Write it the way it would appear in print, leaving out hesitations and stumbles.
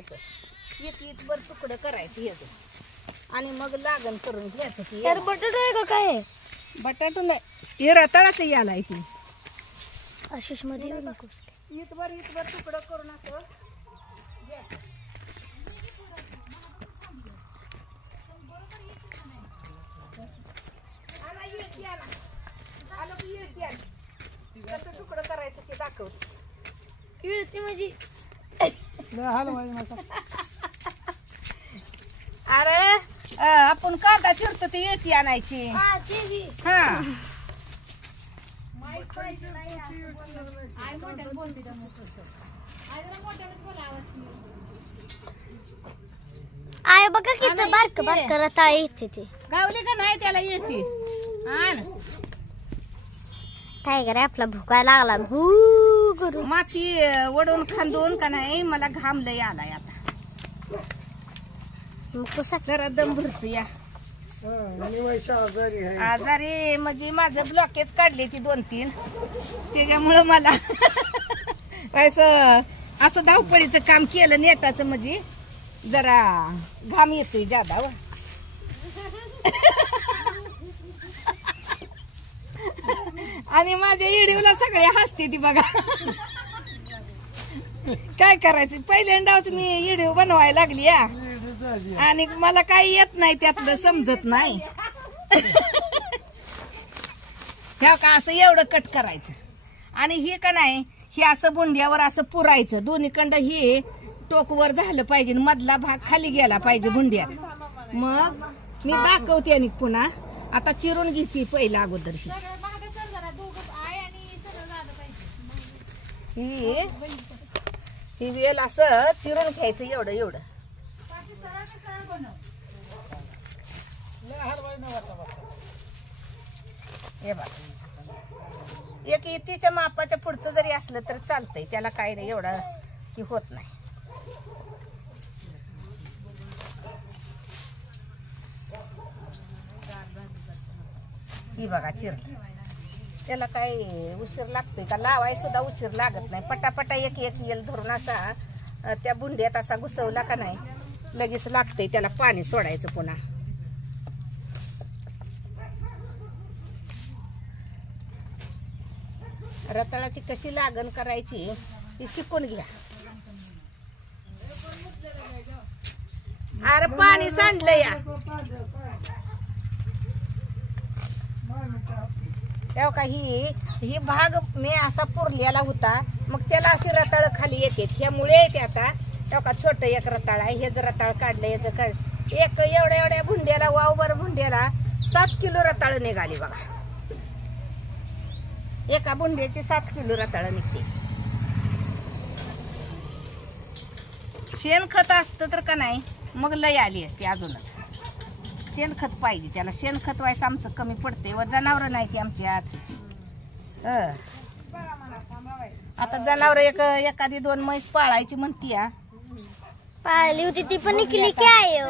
करायचं, एक भर तुकडं करायचं ह्याचं आणि मग लागण करून घ्यायचं. ती बटाटो आहे का काय? बटाटो नाही, हे रताळाच यालाय ती. आशिष मध्ये येऊ नकोस. इतभर तुकडं करून असं घ्यायचं. कसं तुकडं करायचं ते दाखवते. म्हणजे अरे आपण कांदा चिरतो ती येते आणायची. हा आय बघा किती बारक बारक रताळ येते ते. गावली का नाही त्याला येते. आण काय करे आपला भुका लागला भू करू. माती वडून खांदून का नाही मला घाम लय आलाय आता. मग कसा जरा दम भरतो या. आजारी म्हणजे माझं ब्लॉकेज काढले ती 2-3 त्याच्यामुळं मला असं धावपळीचं काम केलं नेटाचं म्हणजे जरा घाम येतोय जादा. आणि माझ्या इडीवला सगळे हसते ती बघा. काय करायचं पहिल्यांदाच मी इडीव बनवायला लागली या आणि मला काही येत नाही त्यातलं समजत नाही. ह्या का असं एवढं कट करायचं आणि हे का नाही हे असं बुंड्यावर असं पुरायचं. दोन्हीकडं हे टोकवर झालं पाहिजे, मधला भाग खाली गेला पाहिजे बुंड्यात. मग मी दाखवते आणि पुन्हा आता चिरून घेते पहिला अगोदर. ही वेल असं चिरून घ्यायचं एवढं एवढं. हे बघ एक इतीच्या मापाच्या पुढचं जरी असलं तर चालतंय, त्याला काही नाही एवढं की होत नाही. ही बघा चिरलं, त्याला काही उशीर लागतोय का? लावाय सुद्धा उशीर लागत नाही. पटापटा एक येल धरून असा त्या बुंड्यात असा घुसवला का नाही लगेच लागतंय. त्याला पाणी सोडायचं पुन्हा. रताळाची कशी लागण करायची ती शिकून घ्या. अरे पाणी सांडलं या. तेव्हा का ही भाग मी असा पुरलेला होता, मग त्याला अशी रताळ खाली येते. ह्यामुळे येते आता. तेव्हा का छोटं एक रताळ आहे, हे जर रताळ काढलं याचं काढ एक एवढ्या भुंड्याला वावभर भुंड्याला 7 किलो रताळ निघाली बघा. एका बुंड्याची 7 किलो रताळ निघते. शेणखत असतं तर का नाही मग लय आली असते अजूनच. शेणखत पाहिजे त्याला. शेणखत व्हायचं आमचं कमी पडते व जनावर नाही ती आमच्यात. आता जनावर एखादी 2 म्हैस पाळायची म्हणती. पाळली होती ती पण निघली काय.